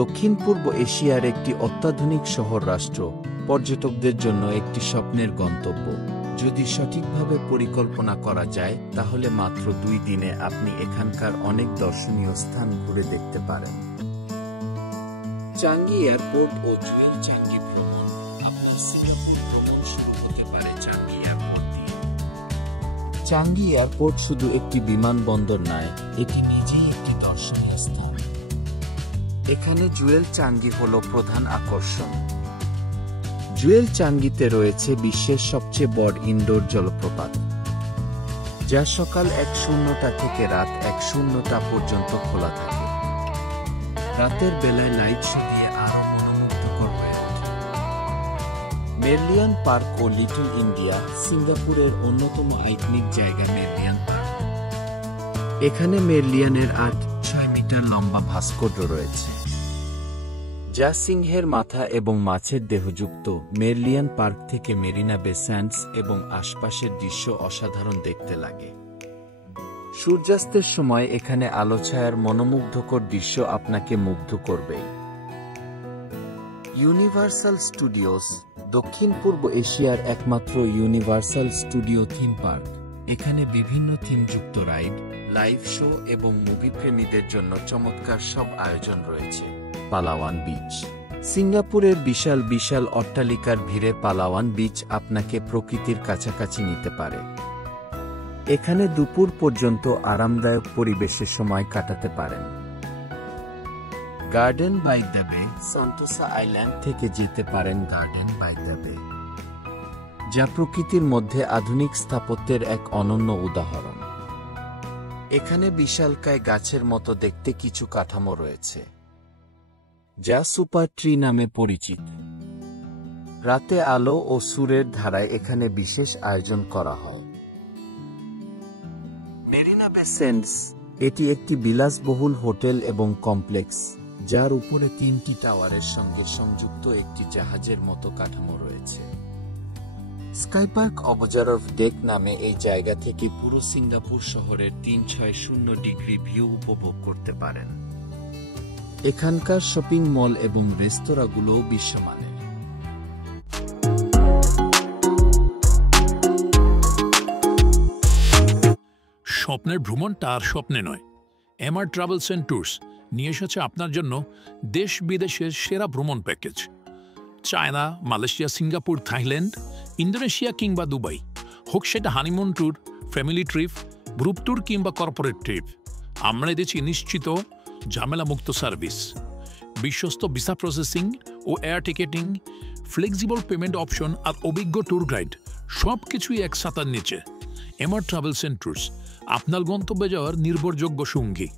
দক্ষিণ পূর্ব এশিয়ার একটি অত্যাধুনিক শহর রাষ্ট্র, পর্যটকদের জন্য একটি স্বপ্নের গন্তব্য। যদি সঠিকভাবে পরিকল্পনা করা যায় তাহলে মাত্র 2 দিনে আপনি এখানকার অনেক দর্শনীয় স্থান ঘুরে দেখতে পারেন। চাঙ্গি এয়ারপোর্ট ও জুয়েল চাঙ্গি ভ্রমণ। আপনার সিঙ্গাপুর ভ্রমণ শুরু হতে পারে চাঙ্গি এয়ারপোর্ট দিয়ে। চাঙ্গি এয়ারপোর্ট শুধু একটি বিমানবন্দর নয়, এটি নিজেই একটি দর্শনীয় স্থান। এখানে জুয়েল চাঙ্গি হল প্রধান আকর্ষণ। জুয়েল চাঙ্গিতে রয়েছে বিশ্বের সবচেয়ে বড় ইনডোর জলপ্রপাত, যা সকাল 1:00 থেকে রাত 1:00 পর্যন্ত খোলা থাকে। রাতের বেলায় লাইট শো দিয়ে আরো মনোমুগ্ধকর হয়ে ওঠে। মেরলিয়ান পার্ক ও লিটল ইন্ডিয়া। সিঙ্গাপুরের অন্যতম আইকনিক জায়গা মেরলিয়ান পার্ক। এখানে মেরলিয়ানের 6 মিটার লম্বা ভাস্কর্য রয়েছে, যা সিংহের মাথা এবং মাছের দেহযুক্ত। মেরলিয়ান পার্ক থেকে মেরিনা বে স্যান্ডস এবং আশপাশের দৃশ্য অসাধারণ দেখতে লাগে। সূর্যাস্তের সময় এখানে আলোছায়ার মনোমুগ্ধকর দৃশ্য আপনাকে মুগ্ধ করবে। Universal studios. দক্ষিণ পূর্ব এশিয়ার একমাত্র ইউনিভার্সাল স্টুডিও থিম পার্ক। এখানে বিভিন্ন থিমযুক্ত রাইড, লাইভ শো এবং মুভি প্রেমীদের জন্য চমৎকার সব আয়োজন রয়েছে। পালাওয়ান বিচ। সিঙ্গাপুরের বিশাল বিশাল অট্টালিকার ভিড়ে পালাওয়ান বিচ আপনাকে প্রকৃতির কাছাকাছি নিতে পারে। এখানে দুপুর পর্যন্ত আরামদায়ক পরিবেশে সময় কাটাতে পারেন। গার্ডেন বাই দ্য বে। সান্তোসা আইল্যান্ড থেকে যেতে পারেন গার্ডেন বাই দ্য বে, যা প্রকৃতির মধ্যে আধুনিক স্থাপত্যের এক অনন্য উদাহরণ। এখানে বিশালকায় গাছের মতো দেখতে কিছু কাঠামো রয়েছে, যা সুপার ট্রি নামে পরিচিত। রাতে আলো ও সুরের ধারায় এখানে বিশেষ আয়োজন করা হয়। মেরিনা বে স্যান্ডস। এটি একটি বিলাসবহুল হোটেল এবং কমপ্লেক্স, যার উপরে 3টি টাওয়ারের সঙ্গে সংযুক্ত একটি জাহাজের মতো কাঠামো রয়েছে। স্কাই পার্ক অবজারভ ডেক নামে এই জায়গা থেকে পুরো সিঙ্গাপুর শহরের 360 ডিগ্রি ভিউ উপভোগ করতে পারেন। এখানকার শপিং মল এবং রেস্তোরাঁগুলোও বিশ্বমানের। স্বপ্নের ভ্রমণটা আর স্বপ্নে নয়। এমআর ট্রাভেলস অ্যান্ড ট্যুরস নিয়ে এসেছে আপনার জন্য দেশ বিদেশের সেরা ভ্রমণ package. China, Malaysia, Singapore, Thailand, Indonesia কিংবা দুবাই। হোক সেটা honeymoon tour, family trip, group tour কিংবা কর্পোরেট ট্রিপ, আমরা দিচ্ছি নিশ্চিত ঝামেলামুক্ত সার্ভিস। বিশ্বস্ত ভিসা প্রসেসিং ও air ticketing, flexible payment option আর অভিজ্ঞ ট্যুর গাইড, সব কিছুই এক ছাতার নিচে। এমআর ট্রাভেলস অ্যান্ড ট্যুরস, আপনার গন্তব্যে যাওয়ার নির্ভরযোগ্য সঙ্গী।